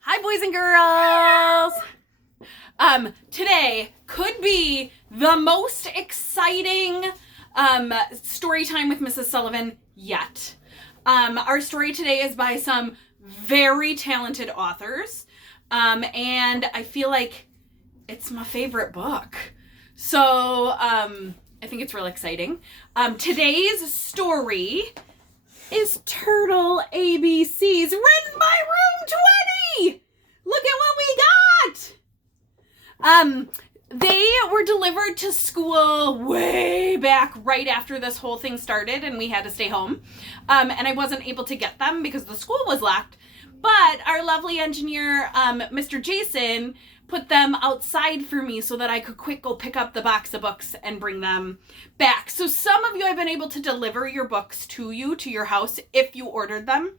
Hi, boys and girls. Today could be the most exciting story time with Mrs. Sullivan yet. Our story today is by some very talented authors, and I feel like it's my favorite book. So I think it's really exciting. Today's story is Turtle ABCs, written by Room 20. Look at what we got. They were delivered to school way back right after this whole thing started, and we had to stay home. And I wasn't able to get them because the school was locked. But our lovely engineer, Mr. Jason, put them outside for me so that I could quick go pick up the box of books and bring them back. So some of you have been able to deliver your books to your house if you ordered them.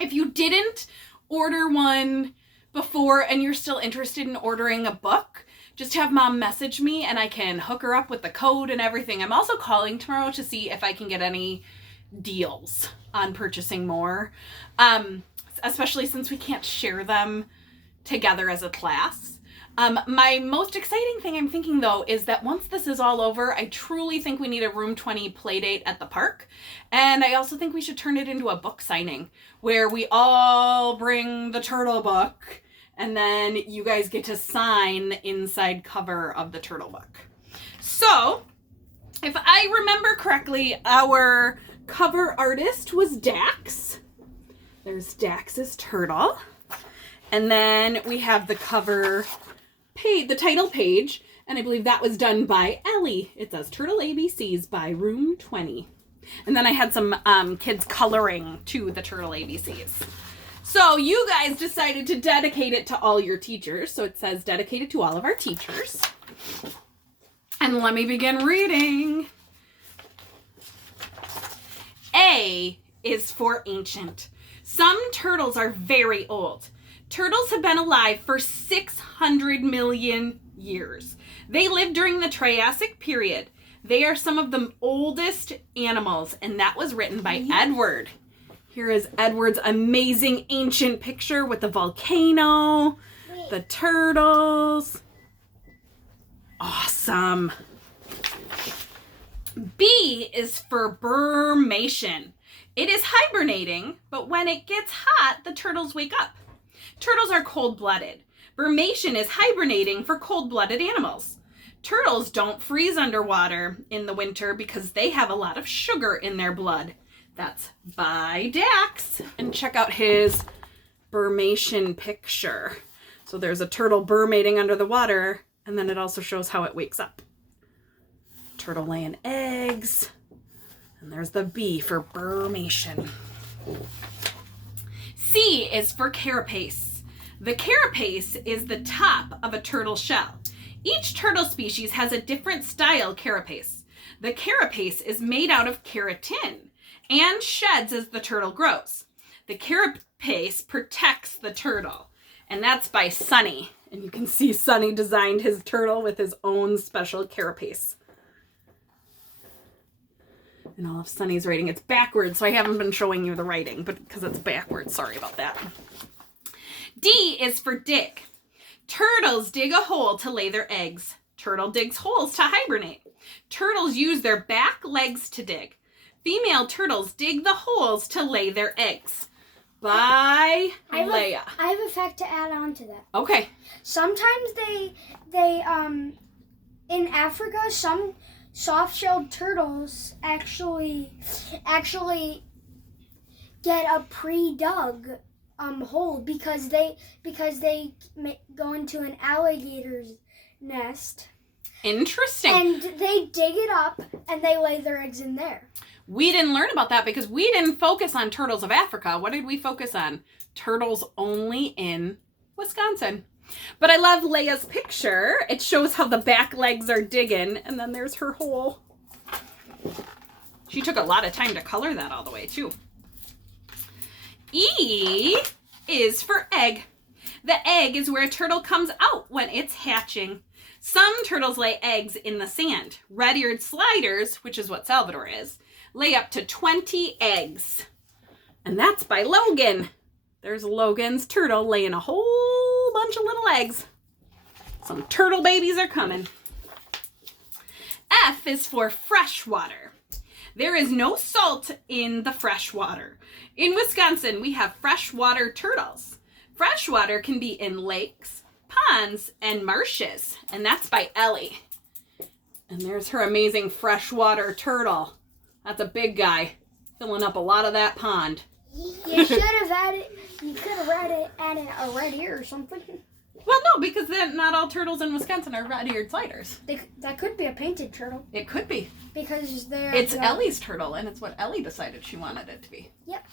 If you didn't order one before and you're still interested in ordering a book, just have Mom message me and I can hook her up with the code and everything. I'm also calling tomorrow to see if I can get any deals on purchasing more, especially since we can't share them together as a class. My most exciting thing I'm thinking though is that once this is all over, I truly think we need a Room 20 play date at the park. And I also think we should turn it into a book signing where we all bring the turtle book and then you guys get to sign the inside cover of the turtle book. So if I remember correctly, our cover artist was Dax. There's Dax's turtle. And then we have the cover page, the title page, and I believe that was done by Ellie. It says Turtle ABCs by Room 20. And then I had some kids coloring to the Turtle ABCs. So you guys decided to dedicate it to all your teachers. So it says dedicated to all of our teachers. And let me begin reading. A is for ancient. Some turtles are very old. Turtles have been alive for 600 million years. They lived during the Triassic period. They are some of the oldest animals, and that was written by Edward. Here is Edward's amazing ancient picture with the volcano, the turtles. Awesome. B is for Burmation. It is hibernating, but when it gets hot, the turtles wake up. Turtles are cold-blooded. Burmation is hibernating for cold-blooded animals. Turtles don't freeze underwater in the winter because they have a lot of sugar in their blood. That's by Dax. And check out his Burmation picture. So there's a turtle burmating under the water, and then it also shows how it wakes up. Turtle laying eggs. And there's the B for Burmation. C is for carapace. The carapace is the top of a turtle shell. Each turtle species has a different style carapace. The carapace is made out of keratin and sheds as the turtle grows. The carapace protects the turtle, and that's by Sunny. And you can see Sunny designed his turtle with his own special carapace. And all of Sunny's writing, it's backwards, so I haven't been showing you the writing, but because it's backwards, sorry about that. D is for dig. Turtles dig a hole to lay their eggs. Turtle digs holes to hibernate. Turtles use their back legs to dig. Female turtles dig the holes to lay their eggs. By Leia. I have a fact to add on to that. Okay. Sometimes they in Africa, some soft-shelled turtles actually get a pre-dug hole because they go into an alligator's nest. Interesting. And they dig it up and they lay their eggs in there. We didn't learn about that because we didn't focus on turtles of Africa. What did we focus on? Turtles only in Wisconsin. But I love Leia's picture. It shows how the back legs are digging, and then there's her hole. She took a lot of time to color that all the way, too. E is for egg. The egg is where a turtle comes out when it's hatching. Some turtles lay eggs in the sand. Red-eared sliders, which is what Salvador is, lay up to 20 eggs. And that's by Logan. There's Logan's turtle laying a whole bunch of little eggs. Some turtle babies are coming. F is for freshwater. There is no salt in the freshwater. In Wisconsin, we have freshwater turtles. Freshwater can be in lakes, ponds, and marshes. And that's by Ellie. And there's her amazing freshwater turtle. That's a big guy, filling up a lot of that pond. You should have added, you could have added a red ear or something. Well, no, because then not all turtles in Wisconsin are red-eared sliders. That could be a painted turtle. It could be. Because they're... It's Ellie's turtle, and it's what Ellie decided she wanted it to be. Yep.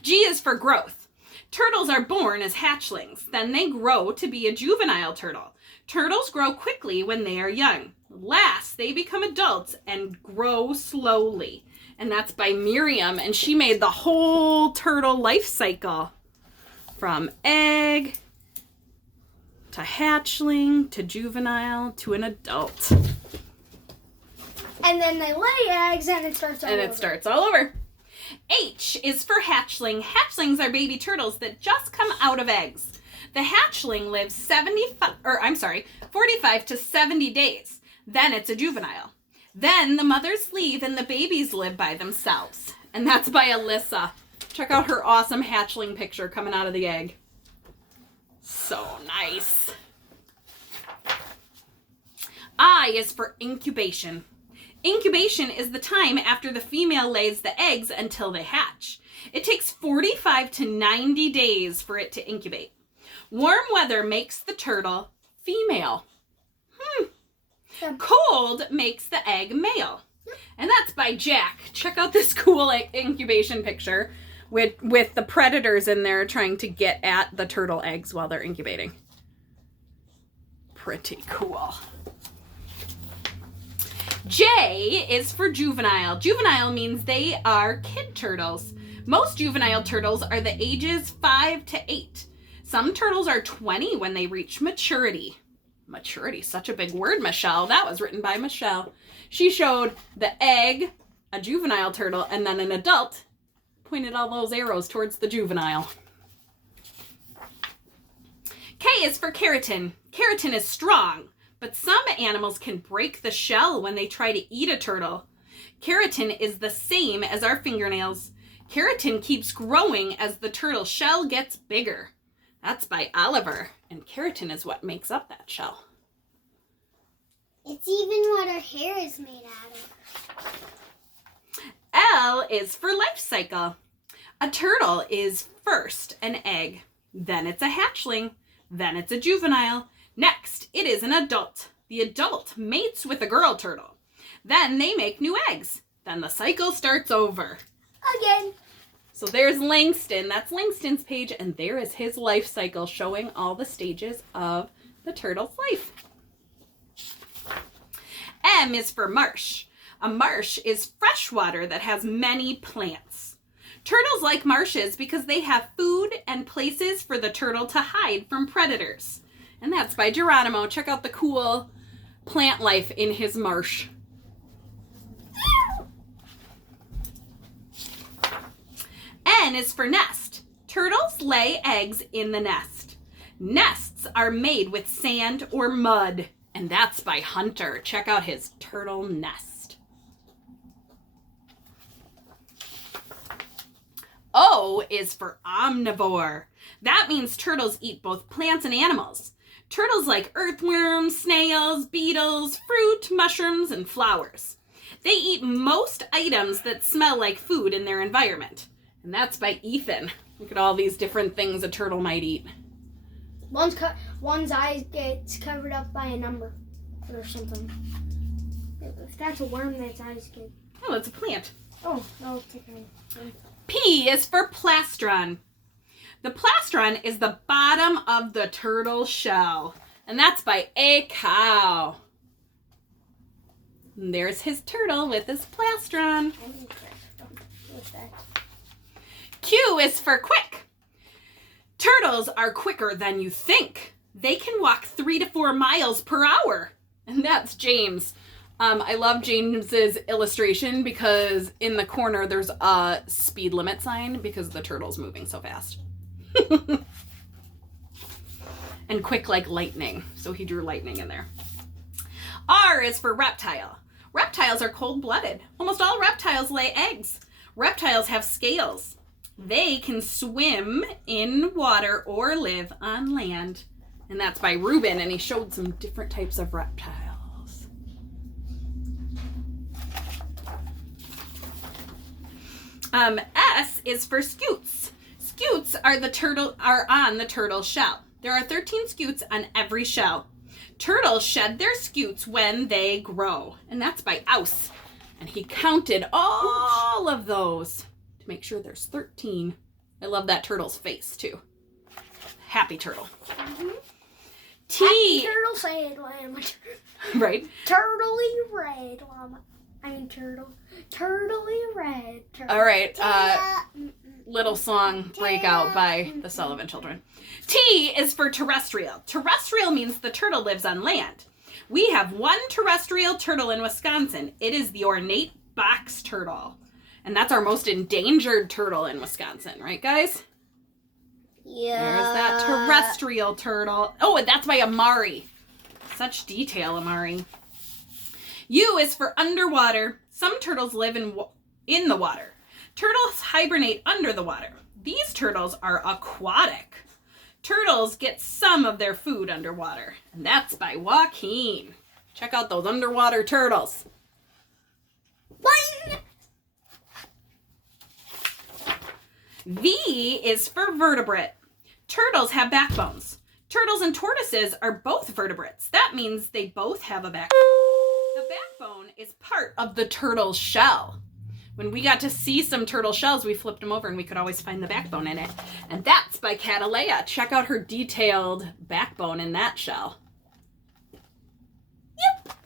G is for growth. Turtles are born as hatchlings. Then they grow to be a juvenile turtle. Turtles grow quickly when they are young. Last, they become adults and grow slowly. And that's by Miriam, and she made the whole turtle life cycle. From egg to hatchling to juvenile to an adult. And then they lay eggs and it starts all over. And it starts all over. H is for hatchling. Hatchlings are baby turtles that just come out of eggs. The hatchling lives 45 to 70 days. Then it's a juvenile. Then the mothers leave and the babies live by themselves. And that's by Alyssa. Check out her awesome hatchling picture coming out of the egg. So nice. I is for incubation. Incubation is the time after the female lays the eggs until they hatch. It takes 45 to 90 days for it to incubate. Warm weather makes the turtle female. Cold makes the egg male. And that's by Jack. Check out this cool incubation picture with the predators in there trying to get at the turtle eggs while they're incubating. Pretty cool. J is for juvenile. Juvenile means they are kid turtles. Most juvenile turtles are the ages 5 to 8. Some turtles are 20 when they reach maturity. Maturity, such a big word, Michelle. That was written by Michelle. She showed the egg, a juvenile turtle, and then an adult. Pointed all those arrows towards the juvenile. K is for keratin. Keratin is strong, but some animals can break the shell when they try to eat a turtle. Keratin is the same as our fingernails. Keratin keeps growing as the turtle shell gets bigger. That's by Oliver, and keratin is what makes up that shell. It's even what our hair is made out of. L is for life cycle. A turtle is first an egg, then it's a hatchling, then it's a juvenile. Next, it is an adult. The adult mates with a girl turtle. Then they make new eggs. Then the cycle starts over. Again. So there's Langston. That's Langston's page, and there is his life cycle showing all the stages of the turtle's life. M is for marsh. A marsh is fresh water that has many plants. Turtles like marshes because they have food and places for the turtle to hide from predators. And that's by Geronimo. Check out the cool plant life in his marsh. N is for nest. Turtles lay eggs in the nest. Nests are made with sand or mud, and that's by Hunter. Check out his turtle nest. O is for omnivore. That means turtles eat both plants and animals. Turtles like earthworms, snails, beetles, fruit, mushrooms, and flowers. They eat most items that smell like food in their environment. And that's by Ethan. Look at all these different things a turtle might eat. One's eyes gets covered up by a number or something. If that's a worm, that's eyes get... Oh, it's a plant. Oh, no, it's okay. P is for plastron. The plastron is the bottom of the turtle shell. And that's by A Cow. And there's his turtle with his plastron. Q is for quick. Turtles are quicker than you think. They can walk 3 to 4 miles per hour. And that's James. I love James's illustration because in the corner there's a speed limit sign because the turtle's moving so fast. And quick like lightning. So he drew lightning in there. R is for reptile. Reptiles are cold-blooded. Almost all reptiles lay eggs. Reptiles have scales. They can swim in water or live on land. And that's by Ruben, and he showed some different types of reptiles. S is for scutes. Scutes are on the turtle shell. There are 13 scutes on every shell. Turtles shed their scutes when they grow. And that's by Aus. And he counted all of those to make sure there's 13. I love that turtle's face too. Happy turtle. Mm-hmm. T. Happy turtle, say it, llama. Right. Turtly red llama. I mean turtle. Turtly red turtle. All right. Little song breakout by the Sullivan Children. T is for terrestrial. Terrestrial means the turtle lives on land. We have one terrestrial turtle in Wisconsin. It is the ornate box turtle. And that's our most endangered turtle in Wisconsin, right, guys? Yeah. There's that terrestrial turtle. Oh, and that's by Amari. Such detail, Amari. U is for underwater. Some turtles live in the water. Turtles hibernate under the water. These turtles are aquatic. Turtles get some of their food underwater. And that's by Joaquin. Check out those underwater turtles. Boing! V is for vertebrate. Turtles have backbones. Turtles and tortoises are both vertebrates. That means they both have a backbone. The backbone is part of the turtle's shell. When we got to see some turtle shells, we flipped them over and we could always find the backbone in it. And that's by Catalea. Check out her detailed backbone in that shell. Yep.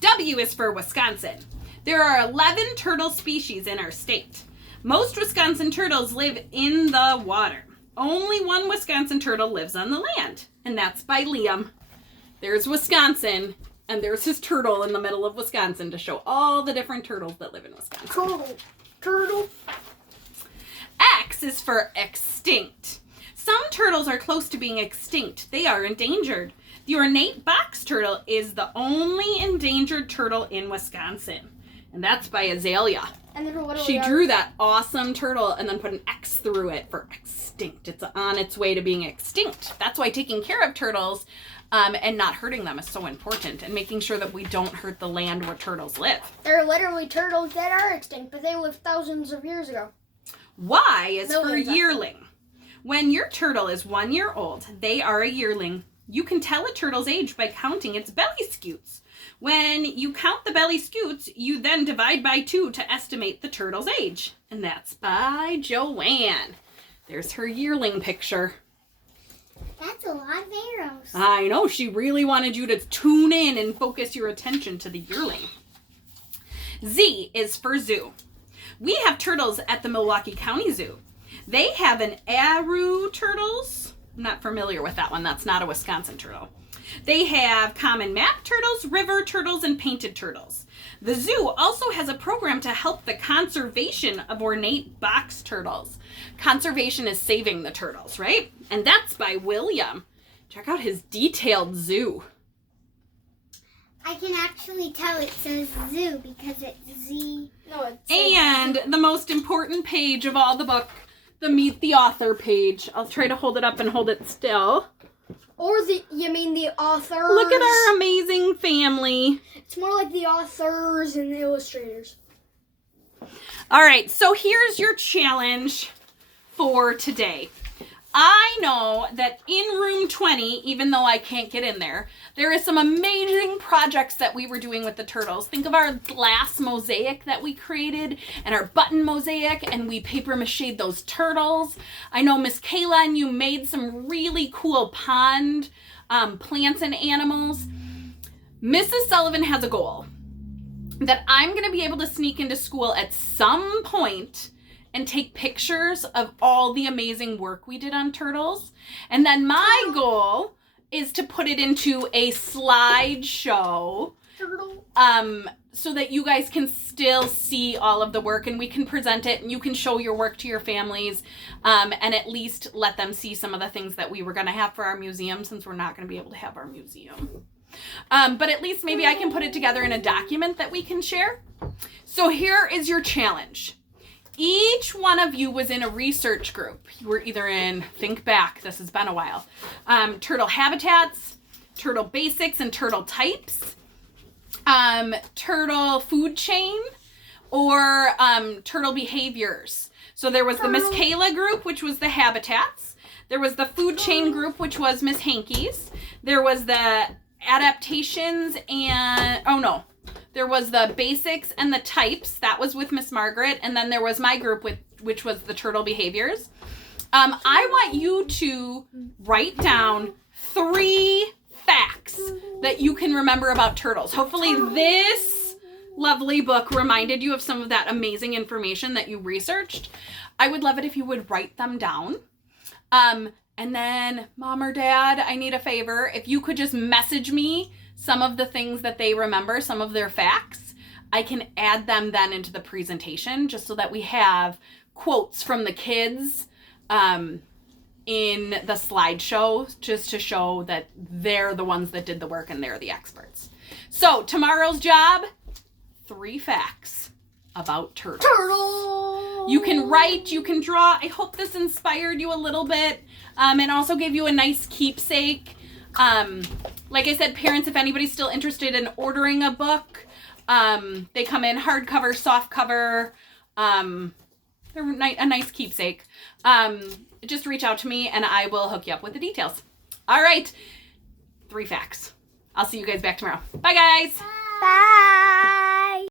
W is for Wisconsin. There are 11 turtle species in our state. Most Wisconsin turtles live in the water. Only one Wisconsin turtle lives on the land, and that's by Liam. There's Wisconsin, and there's his turtle in the middle of Wisconsin to show all the different turtles that live in Wisconsin. Turtle. X is for extinct. Some turtles are close to being extinct. They are endangered. The ornate box turtle is the only endangered turtle in Wisconsin, and that's by Azalea. And then what She drew that awesome turtle and then put an X through it for extinct. It's on its way to being extinct. That's why taking care of turtles and not hurting them is so important, and making sure that we don't hurt the land where turtles live. There are literally turtles that are extinct, but they lived thousands of years ago. Y is for Millions, yearling. When your turtle is 1 year old, they are a yearling. You can tell a turtle's age by counting its belly scutes. When you count the belly scutes, you then divide by 2 to estimate the turtle's age. And that's by Joanne. There's her yearling picture. That's a lot of arrows. I know, she really wanted you to tune in and focus your attention to the yearling. Z is for zoo. We have turtles at the Milwaukee County Zoo. They have an Aru turtles. I'm not familiar with that one. That's not a Wisconsin turtle. They have common map turtles, river turtles, and painted turtles. The zoo also has a program to help the conservation of ornate box turtles. Conservation is saving the turtles, right? And that's by William. Check out his detailed zoo. I can actually tell it says zoo because it's Z. No, it's And the most important page of all the book, the Meet the Author page. I'll try to hold it up and hold it still. you mean the authors? Look at our amazing family. It's more like the authors and the illustrators. All right, so here's your challenge for today. I know that in room 20, even though I can't get in there, there is some amazing projects that we were doing with the turtles. Think of our glass mosaic that we created and our button mosaic, and we paper mache'd those turtles. I know Miss Kayla and you made some really cool pond plants and animals. Mrs. Sullivan has a goal that I'm going to be able to sneak into school at some point and take pictures of all the amazing work we did on turtles. And then my goal is to put it into a slideshow, so that you guys can still see all of the work and we can present it and you can show your work to your families, and at least let them see some of the things that we were going to have for our museum, since we're not going to be able to have our museum. But at least maybe I can put it together in a document that we can share. So here is your challenge. Each one of you was in a research group. You were either in, think back, this has been a while, turtle habitats, turtle basics and turtle types, turtle food chain, or turtle behaviors. So there was the Miss Kayla group, which was the habitats. There was the food chain group, which was Miss Hankey's. There was the adaptations and, there was the basics and the types. That was with Miss Margaret. And then there was my group, which was the turtle behaviors. I want you to write down 3 facts that you can remember about turtles. Hopefully this lovely book reminded you of some of that amazing information that you researched. I would love it if you would write them down. And then, Mom or Dad, I need a favor. If you could just message me some of the things that they remember, some of their facts, I can add them then into the presentation, just so that we have quotes from the kids in the slideshow, just to show that they're the ones that did the work and they're the experts. So tomorrow's job, 3 facts about turtles. Turtle! You can write, you can draw. I hope this inspired you a little bit, and also gave you a nice keepsake. Like I said, parents, if anybody's still interested in ordering a book, they come in hardcover, softcover. They're a nice keepsake. Just reach out to me and I will hook you up with the details. All right, 3 facts. I'll see you guys back tomorrow. Bye, guys. Bye.